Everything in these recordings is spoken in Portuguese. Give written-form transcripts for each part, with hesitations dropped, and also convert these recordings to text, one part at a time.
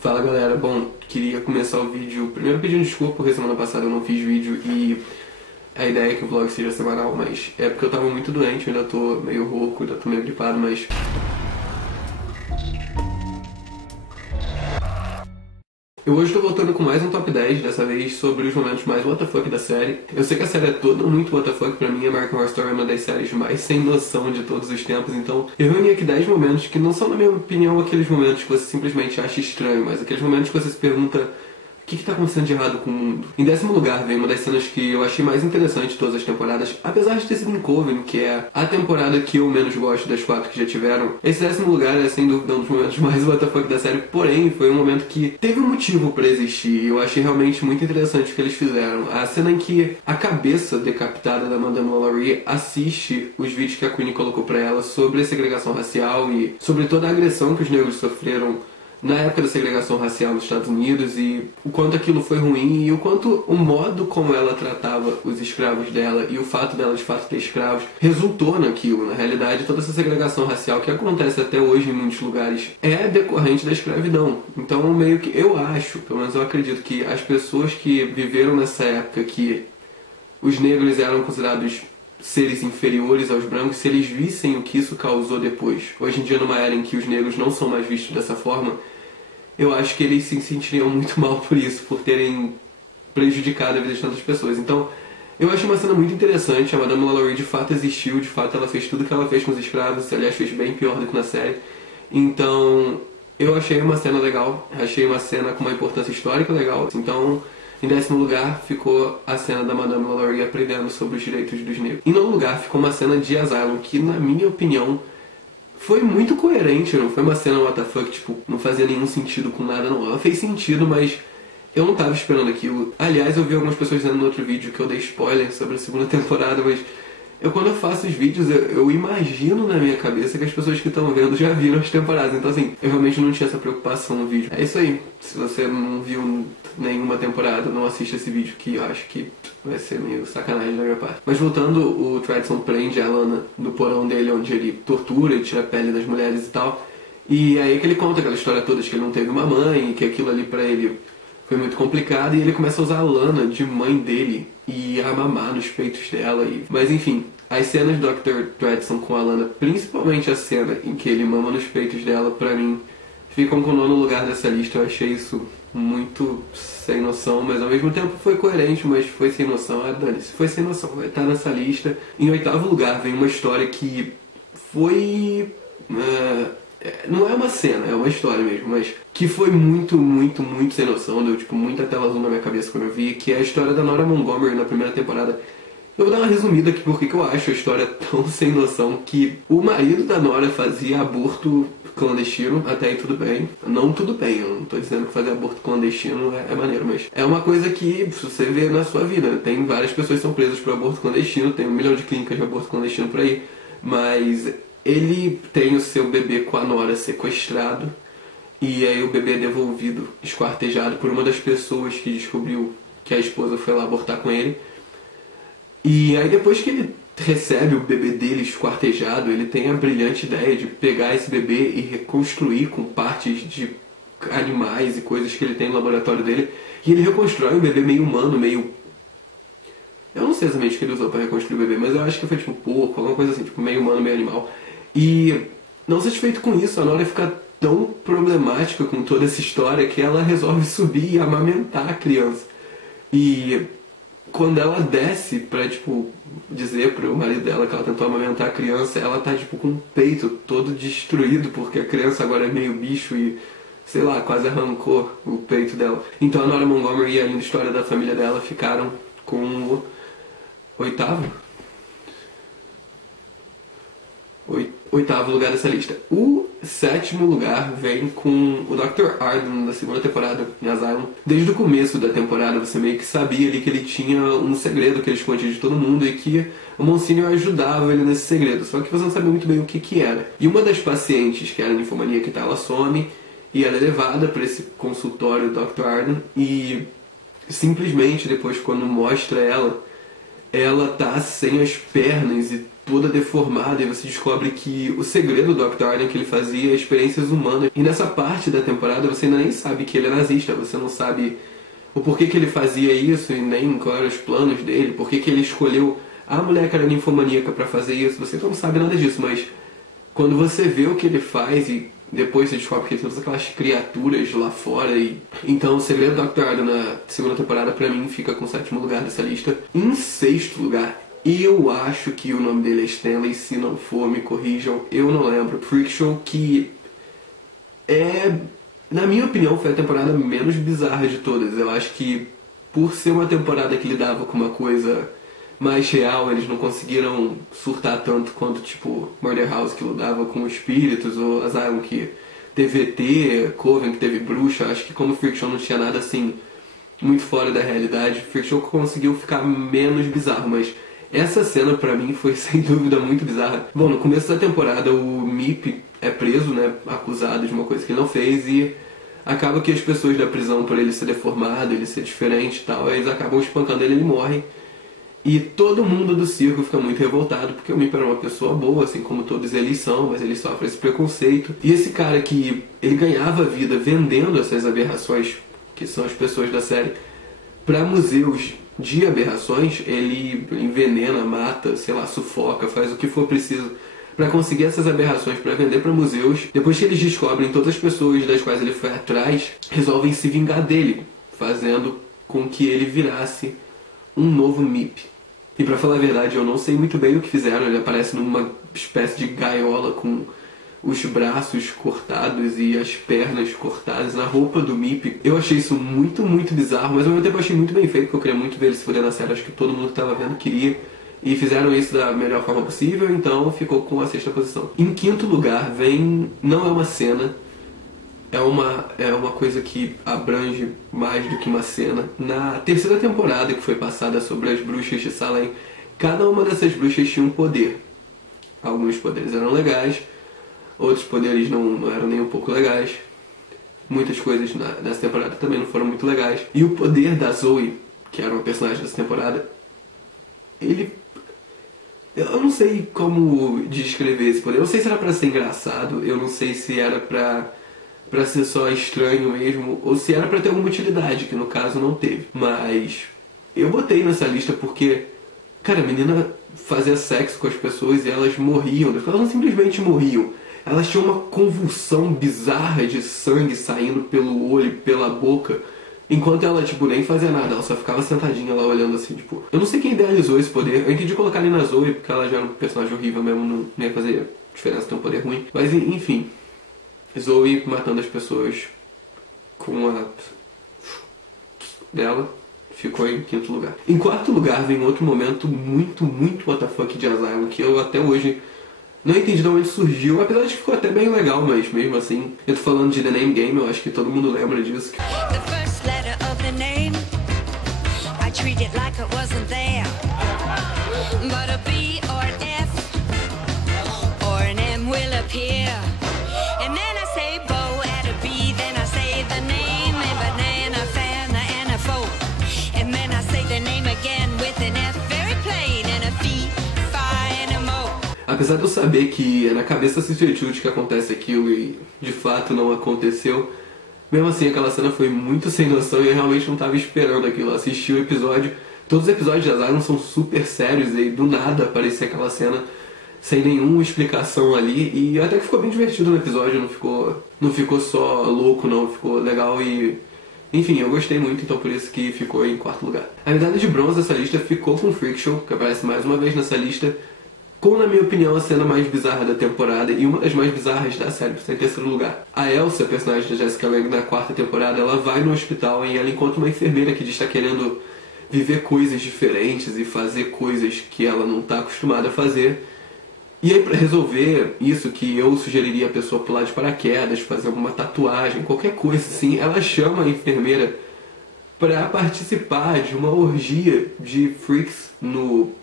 Fala galera, bom, queria começar o vídeo primeiro pedindo desculpa porque semana passada eu não fiz vídeo e a ideia é que o vlog seja semanal, mas é porque eu tava muito doente, eu ainda tô meio rouco, ainda tô meio gripado, mas... Eu hoje tô voltando com mais um top 10, dessa vez sobre os momentos mais WTF da série. Eu sei que a série é toda muito WTF, pra mim American Horror Story é uma das séries mais sem noção de todos os tempos, então eu reuni aqui 10 momentos que não são, na minha opinião, aqueles momentos que você simplesmente acha estranho, mas aqueles momentos que você se pergunta o que tá acontecendo de errado com o mundo. Em 10º lugar vem uma das cenas que eu achei mais interessante de todas as temporadas, apesar de ter sido em Coven, que é a temporada que eu menos gosto das 4 que já tiveram. Esse 10º lugar é sem dúvida um dos momentos mais WTF da série, porém foi um momento que teve um motivo pra existir e eu achei realmente muito interessante o que eles fizeram. A cena em que a cabeça decapitada da Madame LaLaurie assiste os vídeos que a Queenie colocou pra ela sobre a segregação racial e sobre toda a agressão que os negros sofreram na época da segregação racial nos Estados Unidos e o quanto aquilo foi ruim e o quanto o modo como ela tratava os escravos dela e o fato dela de fato ter escravos resultou naquilo. Na realidade, toda essa segregação racial que acontece até hoje em muitos lugares é decorrente da escravidão. Então, meio que eu acho, pelo menos eu acredito que as pessoas que viveram nessa época que os negros eram considerados seres inferiores aos brancos, se eles vissem o que isso causou depois. Hoje em dia, numa era em que os negros não são mais vistos dessa forma, eu acho que eles se sentiriam muito mal por isso, por terem prejudicado a vida de tantas pessoas. Então, eu acho uma cena muito interessante. A Madame LaLaurie de fato existiu, de fato ela fez tudo que ela fez com os escravos, aliás fez bem pior do que na série. Então, eu achei uma cena legal, achei uma cena com uma importância histórica legal. Então, em 10º lugar ficou a cena da Madame LaLaurie aprendendo sobre os direitos dos negros. Em 9º lugar ficou uma cena de Asylum, que na minha opinião foi muito coerente, não foi uma cena WTF, tipo, não fazia nenhum sentido com nada, não. Ela fez sentido, mas eu não tava esperando aquilo. Aliás, eu vi algumas pessoas dizendo no outro vídeo que eu dei spoiler sobre a 2ª temporada, mas quando eu faço os vídeos, eu imagino na minha cabeça que as pessoas que estão vendo já viram as temporadas. Então assim, eu realmente não tinha essa preocupação no vídeo. É isso aí. Se você não viu nenhuma temporada, não assista esse vídeo, que eu acho que vai ser meio sacanagem da minha parte. Mas voltando, o Tredson prende a Lana no porão dele, onde ele tortura e tira a pele das mulheres e tal. E aí que ele conta aquela história toda de que ele não teve uma mãe, e que aquilo ali pra ele foi muito complicado, e ele começa a usar a Lana de mãe dele e a mamar nos peitos dela. Mas enfim, as cenas do Dr. Tredson com a Lana, principalmente a cena em que ele mama nos peitos dela, pra mim, ficam com o 9º lugar dessa lista. Eu achei isso muito sem noção, mas ao mesmo tempo foi coerente, mas foi sem noção. Ah, dane-se, foi sem noção, vai estar nessa lista. Em 8º lugar vem uma história que foi... não é uma cena, é uma história mesmo, mas que foi muito sem noção, deu tipo muita tela azul na minha cabeça quando eu vi, que é a história da Nora Montgomery na primeira temporada. Eu vou dar uma resumida aqui porque eu acho a história tão sem noção, que o marido da Nora fazia aborto clandestino, até aí tudo bem. Não tudo bem, eu não tô dizendo que fazer aborto clandestino é maneiro, mas é uma coisa que você vê na sua vida. Tem várias pessoas que são presas por aborto clandestino, tem 1 milhão de clínicas de aborto clandestino por aí, mas ele tem o seu bebê com a Nora sequestrado, e aí o bebê é devolvido, esquartejado por uma das pessoas que descobriu que a esposa foi lá abortar com ele. E aí depois que ele recebe o bebê dele esquartejado, ele tem a brilhante ideia de pegar esse bebê e reconstruir com partes de animais e coisas que ele tem no laboratório dele. E ele reconstrói o bebê meio humano, meio... Eu não sei exatamente o que ele usou para reconstruir o bebê, mas eu acho que foi tipo porco, alguma coisa assim, tipo meio humano, meio animal. E não satisfeito com isso, a Nora fica tão problemática com toda essa história que ela resolve subir e amamentar a criança. E quando ela desce pra, tipo, dizer pro marido dela que ela tentou amamentar a criança, ela tá, tipo, com o peito todo destruído, porque a criança agora é meio bicho e, sei lá, quase arrancou o peito dela. Então a Nora Montgomery e a linda história da família dela ficaram com o 8º lugar dessa lista. O 7º lugar vem com o Dr. Arden da 2ª temporada em Asylum. Desde o começo da temporada você meio que sabia ali que ele tinha um segredo que ele escondia de todo mundo e que o Monsignor ajudava ele nesse segredo, só que você não sabia muito bem o que era. E uma das pacientes, que era ninfomaníaca, ela some e ela é levada para esse consultório do Dr. Arden e simplesmente depois, quando mostra ela, ela tá sem as pernas e toda deformada, e você descobre que o segredo do Dr. Arden é que ele fazia experiências humanas. E nessa parte da temporada você ainda nem sabe que ele é nazista, você não sabe o porquê que ele fazia isso e nem quais eram os planos dele, porquê que ele escolheu a mulher que era ninfomaníaca pra fazer isso, você não sabe nada disso, mas quando você vê o que ele faz e depois você descobre que ele tem todas aquelas criaturas lá fora e... Então o segredo do Dr. Arden na segunda temporada pra mim fica com o 7º lugar dessa lista. Em 6º lugar, eu acho que o nome dele é Stanley, se não for, me corrijam, eu não lembro. Freak Show, que é, na minha opinião, foi a temporada menos bizarra de todas. Eu acho que por ser uma temporada que lidava com uma coisa mais real, eles não conseguiram surtar tanto quanto, tipo, Murder House, que lidava com espíritos, ou Asylum, que teve ET, Coven, que teve bruxa. Acho que como Freak Show não tinha nada assim muito fora da realidade, Freak Show conseguiu ficar menos bizarro, mas essa cena pra mim foi sem dúvida muito bizarra. Bom, no começo da temporada o Mip é preso, né, acusado de uma coisa que ele não fez, e acaba que as pessoas da prisão, por ele ser deformado, ele ser diferente e tal, eles acabam espancando ele, ele morre. E todo mundo do circo fica muito revoltado, porque o Mip era uma pessoa boa, assim como todos eles são, mas ele sofre esse preconceito. E esse cara que ele ganhava vida vendendo essas aberrações, que são as pessoas da série, para museus de aberrações, ele envenena, mata, sei lá, sufoca, faz o que for preciso para conseguir essas aberrações para vender para museus. Depois que eles descobrem todas as pessoas das quais ele foi atrás, resolvem se vingar dele, fazendo com que ele virasse um novo Mip. E pra falar a verdade, eu não sei muito bem o que fizeram. Ele aparece numa espécie de gaiola com os braços cortados e as pernas cortadas na roupa do Mip. Eu achei isso muito, muito bizarro, mas ao mesmo tempo eu achei muito bem feito, porque eu queria muito ver ele se fuder na série. Acho que todo mundo que tava vendo queria. E fizeram isso da melhor forma possível, então ficou com a 6ª posição. Em 5º lugar vem... Não é uma cena, é uma coisa que abrange mais do que uma cena. Na 3ª temporada que foi passada sobre as bruxas de Salem, cada uma dessas bruxas tinha um poder. Alguns poderes eram legais, outros poderes não eram nem um pouco legais. Muitas coisas nessa temporada também não foram muito legais. E o poder da Zoe, que era uma personagem dessa temporada, eu não sei como descrever esse poder. Eu não sei se era pra ser engraçado, eu não sei se era pra ser só estranho mesmo, ou se era pra ter alguma utilidade, que no caso não teve. Mas eu botei nessa lista porque, cara, a menina fazia sexo com as pessoas e elas morriam. Elas não simplesmente morriam, elas tinham uma convulsão bizarra de sangue saindo pelo olho, pela boca, enquanto ela, tipo, nem fazia nada. Ela só ficava sentadinha lá olhando assim, tipo... Eu não sei quem idealizou esse poder. Eu entendi colocar ali na Zoe, porque ela já era um personagem horrível mesmo, não ia fazer diferença ter um poder ruim. Mas enfim, Zoe matando as pessoas com a dela ficou em 5º lugar. Em 4º lugar vem outro momento muito, muito WTF de Asylum, que eu até hoje não entendi de onde surgiu, apesar de que ficou até bem legal, mas mesmo assim, eu tô falando de The Name Game, eu acho que todo mundo lembra disso. The first letter of the name, I treat it like it wasn't there. But a B or an F or an M will appear. And then I say bow at a B, then I say the name, a banana, fana, and a foe. And then I say the name again with an F, very plain, and a F, fi, and a mo. Apesar de eu saber que é na cabeça da Sister Jude que acontece aquilo e de fato não aconteceu, mesmo assim aquela cena foi muito sem noção e eu realmente não estava esperando aquilo. Eu assisti o episódio, todos os episódios de Asylum são super sérios e do nada aparecia aquela cena sem nenhuma explicação ali, e até que ficou bem divertido no episódio, não ficou só louco não, ficou legal e... Enfim, eu gostei muito, então por isso que ficou em 4º lugar. A medalha de bronze dessa lista ficou com Freak Show, que aparece mais uma vez nessa lista, com, na minha opinião, a cena mais bizarra da temporada e uma das mais bizarras da série, está em 3º lugar. A Elsa, personagem da Jessica Lange na 4ª temporada, ela vai no hospital e ela encontra uma enfermeira que diz que está querendo viver coisas diferentes e fazer coisas que ela não está acostumada a fazer. E aí, para resolver isso, que eu sugeriria a pessoa pular de paraquedas, fazer uma tatuagem, qualquer coisa assim, ela chama a enfermeira para participar de uma orgia de freaks no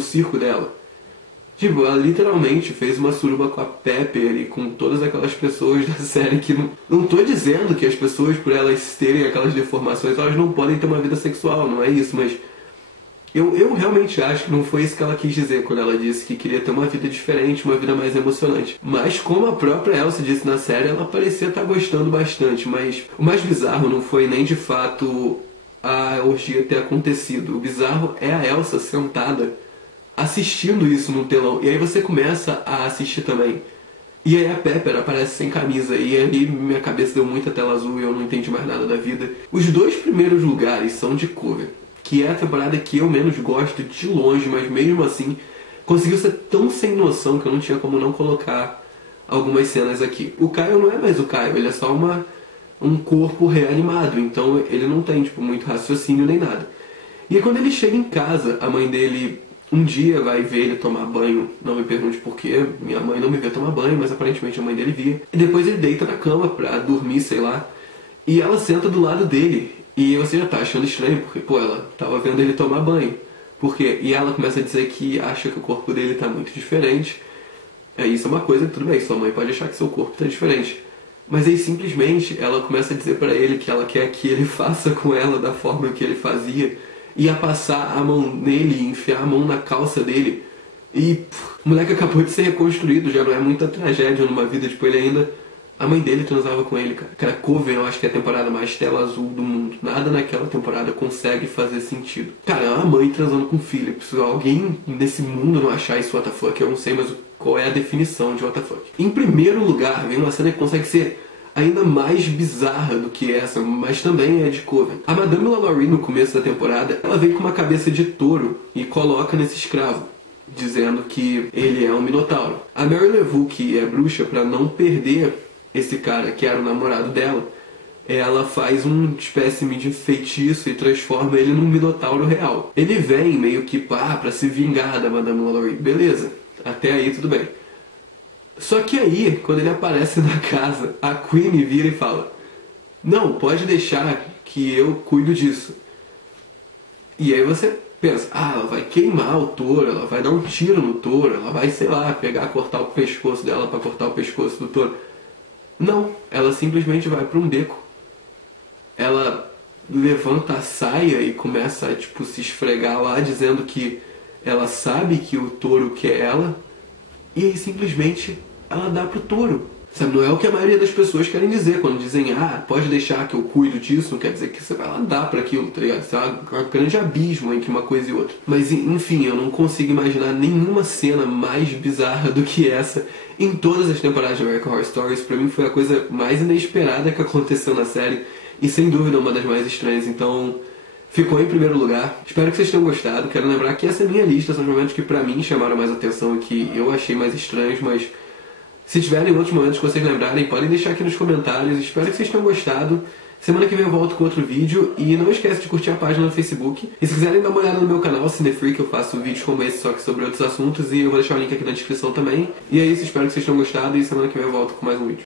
circo dela. Tipo, ela literalmente fez uma suruba com a Pepper e com todas aquelas pessoas da série que não tô dizendo que as pessoas, por elas terem aquelas deformações, elas não podem ter uma vida sexual, não é isso, mas Eu realmente acho que não foi isso que ela quis dizer quando ela disse que queria ter uma vida diferente, uma vida mais emocionante. Mas como a própria Elsa disse na série, ela parecia estar gostando bastante. Mas o mais bizarro não foi nem de fato a orgia ter acontecido. O bizarro é a Elsa sentada assistindo isso no telão. E aí você começa a assistir também. E aí a Pepper aparece sem camisa. E aí minha cabeça deu muita tela azul e eu não entendi mais nada da vida. Os 2 primeiros lugares são de cover, que é a temporada que eu menos gosto de longe, mas mesmo assim conseguiu ser tão sem noção que eu não tinha como não colocar algumas cenas aqui. O Kyle não é mais o Kyle, ele é só um corpo reanimado, então ele não tem tipo, muito raciocínio nem nada. E aí, quando ele chega em casa, a mãe dele um dia vai ver ele tomar banho, não me pergunte porquê, minha mãe não me vê tomar banho, mas aparentemente a mãe dele via. E depois ele deita na cama pra dormir, sei lá, e ela senta do lado dele. E você já tá achando estranho, porque, pô, ela tava vendo ele tomar banho. Por quê? E ela começa a dizer que acha que o corpo dele tá muito diferente. Isso é uma coisa que tudo bem, sua mãe pode achar que seu corpo tá diferente. Mas aí simplesmente ela começa a dizer pra ele que ela quer que ele faça com ela da forma que ele fazia. E a passar a mão nele e enfiar a mão na calça dele. E o moleque acabou de ser reconstruído, já não é muita tragédia numa vida, tipo, ele ainda... A mãe dele transava com ele, cara. Cara, Coven eu acho que é a temporada mais tela azul do mundo. Nada naquela temporada consegue fazer sentido. Cara, é uma mãe transando com o filho. Se alguém nesse mundo não achar isso WTF, eu não sei, mas qual é a definição de WTF. Em primeiro lugar, vem uma cena que consegue ser ainda mais bizarra do que essa, mas também é de Coven. A Madame LaLaurie, no começo da temporada, ela vem com uma cabeça de touro e coloca nesse escravo, dizendo que ele é um minotauro. A Mary LeVoux, que é bruxa, pra não perder esse cara que era o namorado dela, ela faz uma espécime de feitiço e transforma ele num minotauro real. Ele vem meio que pra se vingar da Madame LaLaurie. Beleza, até aí tudo bem. Só que aí, quando ele aparece na casa, a Queen vira e fala: não, pode deixar que eu cuido disso. E aí você pensa, ela vai queimar o touro, ela vai dar um tiro no touro, ela vai, sei lá, cortar o pescoço dela pra cortar o pescoço do touro. Não, ela simplesmente vai para um beco. Ela levanta a saia e começa a tipo, se esfregar lá, dizendo que ela sabe que o touro quer ela. E aí simplesmente ela dá pro touro. Sabe, não é o que a maioria das pessoas querem dizer quando dizem, pode deixar que eu cuido disso, não quer dizer que você vai lá dar para aquilo, tá ligado? Isso é um grande abismo entre uma coisa e outra. Mas enfim, eu não consigo imaginar nenhuma cena mais bizarra do que essa em todas as temporadas de American Horror Stories. Pra mim foi a coisa mais inesperada que aconteceu na série e sem dúvida uma das mais estranhas, então ficou em primeiro lugar. Espero que vocês tenham gostado. Quero lembrar que essa é a minha lista, são os momentos que pra mim chamaram mais atenção e que eu achei mais estranhos, mas se tiverem outros momentos que vocês lembrarem, podem deixar aqui nos comentários. Espero que vocês tenham gostado. Semana que vem eu volto com outro vídeo. E não esquece de curtir a página no Facebook. E se quiserem dar uma olhada no meu canal, Cinefreak, eu faço vídeos como esse, só que sobre outros assuntos. E eu vou deixar o link aqui na descrição também. E é isso, espero que vocês tenham gostado. E semana que vem eu volto com mais um vídeo.